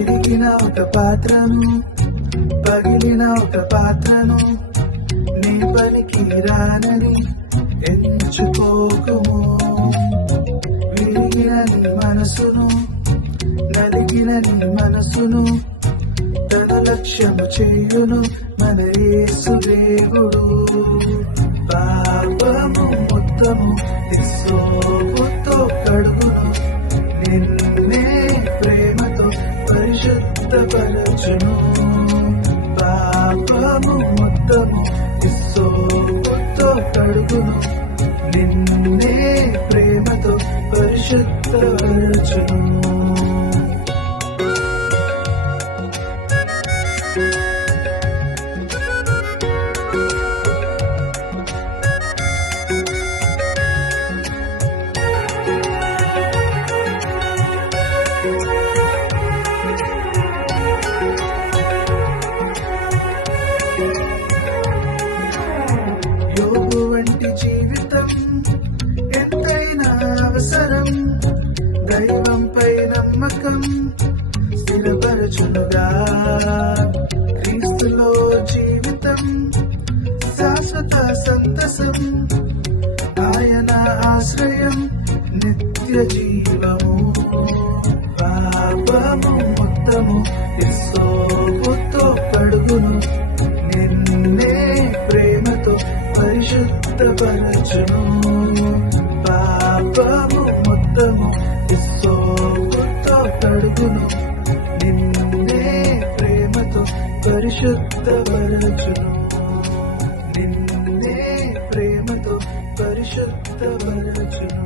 విరిగిన ఒక పాత్రను, పగిలిన ఒక పాత్రను, నీ పనికి రానని ఎంచుకోకుము. విరిగిన నీ మనసును, నలిగిన నీ మనసును తన లక్ష్యము చేయును మన యేసు దేవుడు. పాపము మొత్తము హిస్సోపుతో కడుగును, నిన్నే ప్రేమతో పరిశుద్ధపరచును. పాపము మొత్తము హిస్సోపుతో కడుగును, నిన్నే ప్రేమతో పరిశుద్ధపరచును. యోబు వంటి జీవితం ఎంతైనా అవసరం, దైవంపై నమ్మకం స్థిరపరచునుగా. క్రీస్తులో జీవితం శాశ్వత సంతసం, ఆయన ఆశ్రయం నిత్య జీవము. పాపము మొత్తము హిస్సోపుతో కడుగును, నిన్నే ప్రేమతో పరిశుద్ధపరచును. పాపము మొత్తము హిస్సోపుతో కడుగును, నిన్నే ప్రేమతో పరిశుద్ధపరచును. నిన్నే ప్రేమతో పరిశుద్ధపరచును.